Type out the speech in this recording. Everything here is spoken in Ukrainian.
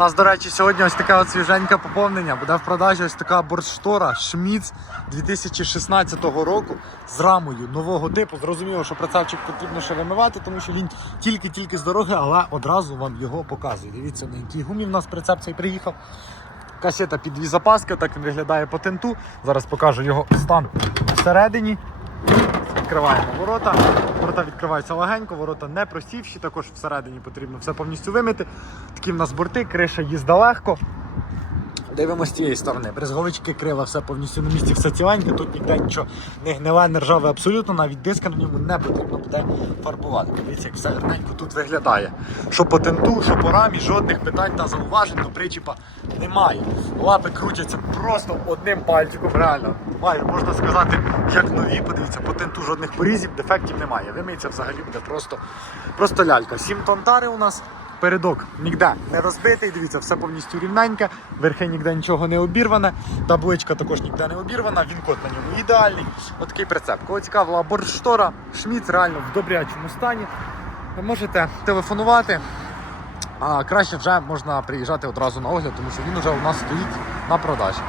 нас, до речі, сьогодні ось таке свіженьке поповнення. Буде в продажі ось така борштштора Шміц 2016 року з рамою нового типу. Зрозуміло, що прицепчик потрібно ще вимивати, тому що він тільки-тільки з дороги, але одразу вам його показую. Дивіться, на якій гумі в нас прицеп приїхав. Касета під дві запаски, так він виглядає по тенту. Зараз покажу його стан всередині. Відкриваємо ворота. Ворота відкриваються легенько, ворота не просівші, також всередині потрібно все повністю вимити. Такі в нас борти, криша їзда легко. Дивимося з цієї сторони. Брезговички крила, все повністю на місці, все ціленьке, тут ніде нічого не гниле, не ржаве абсолютно, навіть диска на ньому не потрібно буде фарбувати. Дивіться, як все гарненько тут виглядає. Що по тенту, що по рамі, жодних питань та зауважень до причіпа немає. Лапи крутяться просто одним пальчиком, реально. Має, можна сказати, як нові. Подивіться, по тенту жодних порізів, дефектів немає. Вимиється взагалі буде просто, просто лялька. Сім тонн тари у нас. Передок ніде не розбитий, дивіться, все повністю рівненьке, верхи ніде нічого не обірване, табличка також ніде не обірвана, він код на ньому ідеальний. Отакий прицеп. Кого цікавила борштора, шміц реально в добрячому стані. Ви можете телефонувати. А краще вже можна приїжджати одразу на огляд, тому що він вже у нас стоїть на продажі.